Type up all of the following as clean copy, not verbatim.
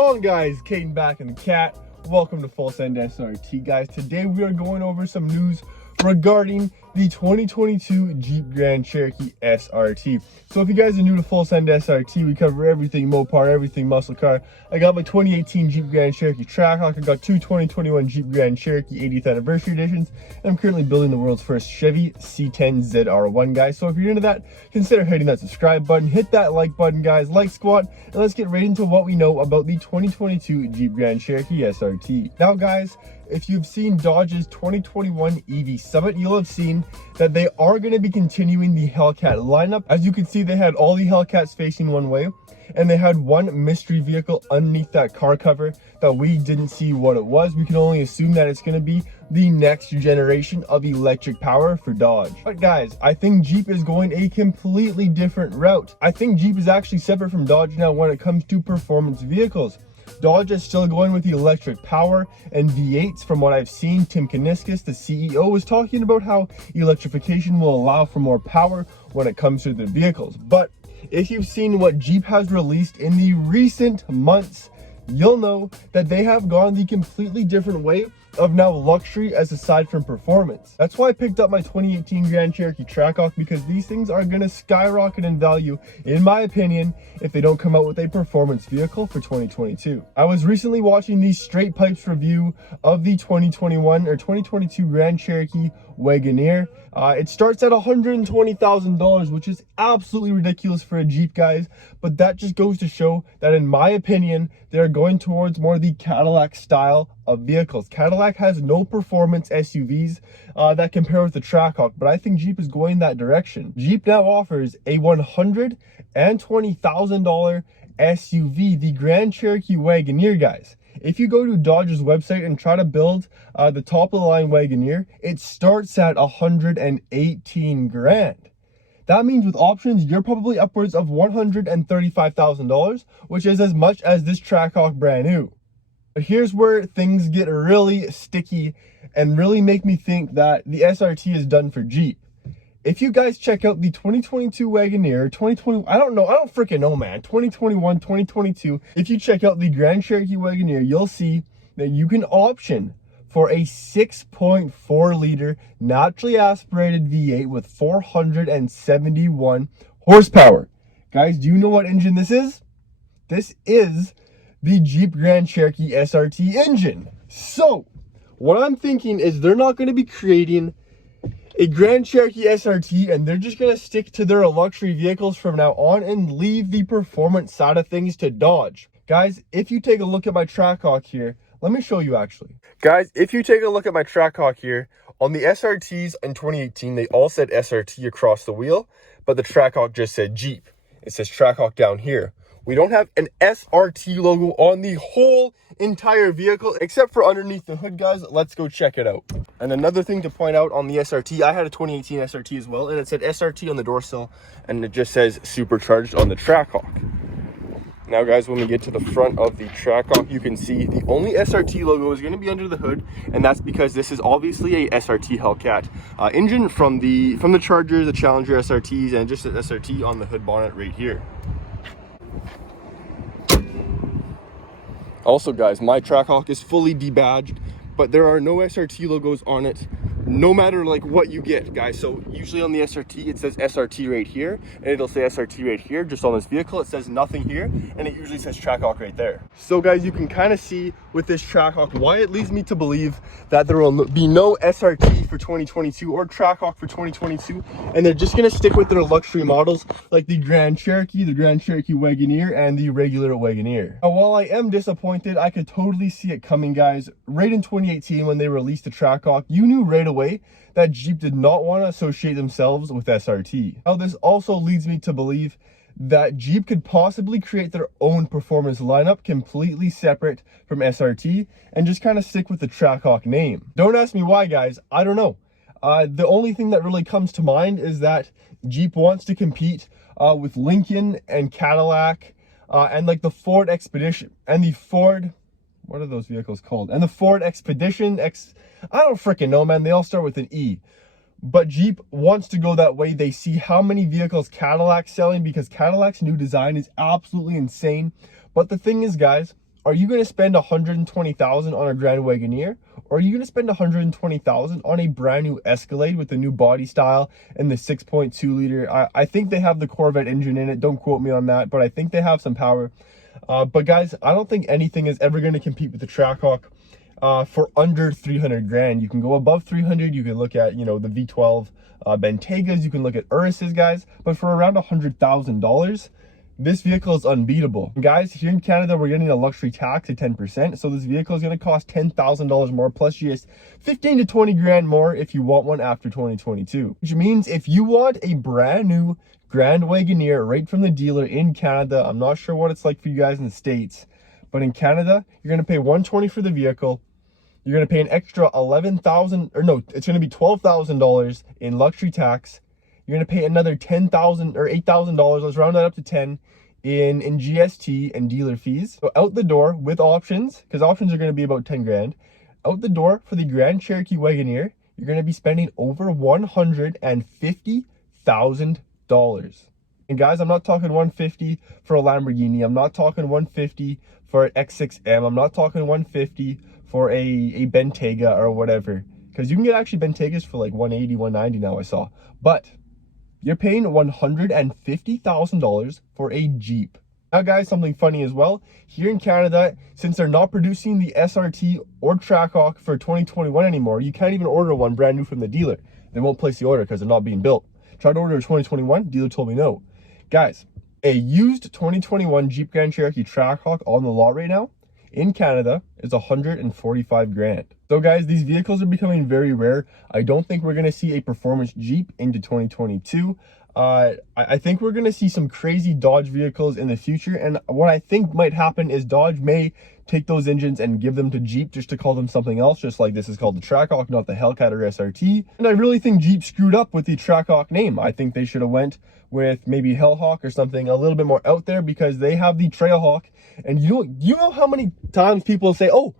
on, guys? Caden back and the cat. Welcome to Full Send SRT, guys. Today we are going over some news regarding the 2022 Jeep Grand Cherokee SRT. So if you guys are new to Full Send SRT, we cover everything Mopar, everything muscle car. I got my 2018 Jeep Grand Cherokee Trackhawk. I got two 2021 Jeep Grand Cherokee 80th anniversary editions. And I'm currently building the world's first Chevy C10 ZR1, guys. So if you're into that, consider hitting that subscribe button, hit that like button, guys, like squad, and let's get right into what we know about the 2022 Jeep Grand Cherokee SRT. Now, guys, if you've seen Dodge's 2021 EV Summit, you'll have seen that they are going to be continuing the Hellcat lineup. As you can see, they had all the Hellcats facing one way, and they had one mystery vehicle underneath that car cover that we didn't see what it was. We can only assume that it's going to be the next generation of electric power for Dodge. But guys, I think Jeep is going a completely different route. I think Jeep is actually separate from Dodge now when it comes to performance vehicles. Dodge is still going with the electric power and V8s. From what I've seen, Tim Kuniskis, the CEO, was talking about how electrification will allow for more power when it comes to the vehicles. But if you've seen what Jeep has released in the recent months, you'll know that they have gone the completely different way of now luxury as aside from performance. That's why I picked up my 2018 Grand Cherokee Trackhawk, because these things are going to skyrocket in value, in my opinion, if they don't come out with a performance vehicle for 2022. I was recently watching the Straight Pipes review of the 2021 or 2022 Grand Cherokee Wagoneer. It starts at $120,000, which is absolutely ridiculous for a Jeep, guys. But that just goes to show that, in my opinion, they're going towards more the Cadillac style of vehicles. Cadillac has no performance SUVs that compare with the Trackhawk, but I think Jeep is going that direction. Jeep now offers a $120,000 SUV, the Grand Cherokee Wagoneer, guys. If you go to Dodge's website and try to build the top of the line Wagoneer, it starts at 118 grand. That means with options, you're probably upwards of $135,000, which is as much as this Trackhawk brand new. But here's where things get really sticky and really make me think that the SRT is done for Jeep. If you guys check out the 2022 Wagoneer, 2020, I don't freaking know, man, 2021, 2022, if you check out the Grand Cherokee Wagoneer, you'll see that you can option for a 6.4 liter naturally aspirated V8 with 471 horsepower. Guys, do you know what engine this is? This is the Jeep Grand Cherokee SRT engine. So what I'm thinking is they're not going to be creating a Grand Cherokee SRT and they're just going to stick to their luxury vehicles from now on and leave the performance side of things to Dodge. Guys, if you take a look at my Trackhawk here, let me show you actually. Guys, if you take a look at my Trackhawk here, on the SRTs in 2018, they all said SRT across the wheel, but the Trackhawk just said Jeep. It says Trackhawk down here. We don't have an SRT logo on the whole entire vehicle, except for underneath the hood, guys. Let's go check it out. And another thing to point out on the SRT, I had a 2018 SRT as well, and it said SRT on the door sill, and it just says supercharged on the Trackhawk. Now, guys, when we get to the front of the Trackhawk, you can see the only SRT logo is going to be under the hood, and that's because this is obviously a SRT Hellcat engine from the Charger, the Challenger SRTs, and just an SRT on the hood bonnet right here. Also, guys, my Trackhawk is fully debadged, but there are no SRT logos on it, no matter like what you get, guys. So usually on the SRT, it says SRT right here, and it'll say SRT right here. Just on this vehicle, it says nothing here, and it usually says Trackhawk right there. So, guys, you can kind of see with this Trackhawk why it leads me to believe that there will be no SRT for 2022 or Trackhawk for 2022, and they're just going to stick with their luxury models like the Grand Cherokee, the Grand Cherokee Wagoneer, and the regular Wagoneer. Now, while I am disappointed, I could totally see it coming, guys. Right in 2018, when they released the Trackhawk, you knew right away that Jeep did not want to associate themselves with SRT. Now, this also leads me to believe that Jeep could possibly create their own performance lineup completely separate from SRT and just kind of stick with the Trackhawk name. Don't ask me why, guys. I don't know. The only thing that really comes to mind is that Jeep wants to compete with Lincoln and Cadillac and like the Ford Expedition and the Ford, what are those vehicles called? And the Ford Expedition I don't freaking know, man. They all start with an E. But Jeep wants to go that way. They see how many vehicles Cadillac's selling, because Cadillac's new design is absolutely insane. But the thing is, guys, Are you going to spend $120,000 on a Grand Wagoneer, or are you going to spend $120,000 on a brand new Escalade with the new body style and the 6.2 liter? I think they have the Corvette engine in it. Don't quote me on that, but I think they have some power. But guys, I don't think anything is ever going to compete with the Trackhawk for under 300 grand. You can go above 300. You can look at, you know, the V12 Bentegas. You can look at Uruses, guys. But for around $100,000, this vehicle is unbeatable. And guys, here in Canada, we're getting a luxury tax at 10%. So this vehicle is going to cost $10,000 more plus GST, 15 to 20 grand more if you want one after 2022. Which means if you want a brand new Grand Wagoneer right from the dealer in Canada, I'm not sure what it's like for you guys in the States, but in Canada, you're going to pay $120 for the vehicle. You're going to pay an extra $11,000, or no, it's going to be $12,000 in luxury tax. You're going to pay another $10,000 or $8,000, let's round that up to 10, in GST and dealer fees. So out the door with options, because options are going to be about 10 grand. Out the door for the Grand Cherokee Wagoneer, you're going to be spending over $150,000. And guys, I'm not talking $150 for a Lamborghini. I'm not talking $150 for an X6M. I'm not talking $150 for a Bentayga or whatever. Because you can get actually Bentegas for like $180, $190 now, I saw. But you're paying $150,000 for a Jeep. Now guys, something funny as well. Here in Canada, since they're not producing the SRT or Trackhawk for 2021 anymore, you can't even order one brand new from the dealer. They won't place the order because they're not being built. Tried to order a 2021, dealer told me no. Guys, a used 2021 Jeep Grand Cherokee Trackhawk on the lot right now in Canada is 145 grand. So guys, these vehicles are becoming very rare. I don't think we're going to see a performance Jeep into 2022. I think we're going to see some crazy Dodge vehicles in the future. And what I think might happen is Dodge may take those engines and give them to Jeep just to call them something else, just like this is called the Trackhawk, not the Hellcat or SRT. And I really think Jeep screwed up with the Trackhawk name. I think they should have went with maybe Hellhawk or something a little bit more out there, because they have the Trailhawk. And you know how many times people say, oh,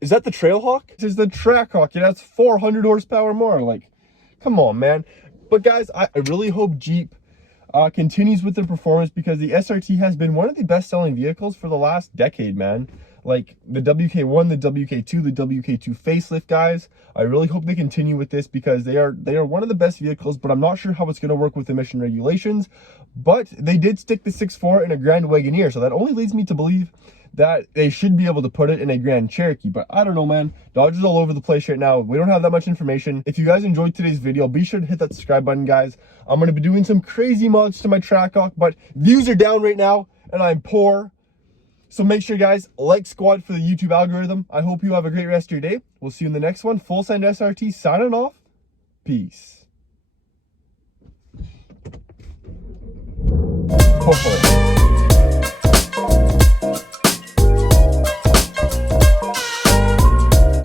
is that the Trailhawk? This is the Trackhawk. Yeah, that's 400 horsepower more. Like, come on, man. But guys, I really hope Jeep continues with their performance, because the SRT has been one of the best-selling vehicles for the last decade, man. Like the WK1, the WK2, the WK2 facelift, guys. I really hope they continue with this, because they are one of the best vehicles, but I'm not sure how it's going to work with emission regulations. But they did stick the 6.4 in a Grand Wagoneer, so that only leads me to believe that they should be able to put it in a Grand Cherokee. But I don't know, man. Dodge is all over the place right now. We don't have that much information. If you guys enjoyed today's video, be sure to hit that subscribe button, guys. I'm going to be doing some crazy mods to my Trackhawk, but views are down right now, and I'm poor. So make sure, guys, like squad for the YouTube algorithm. I hope you have a great rest of your day. We'll see you in the next one. Full Send SRT signing off. Peace. Hopefully.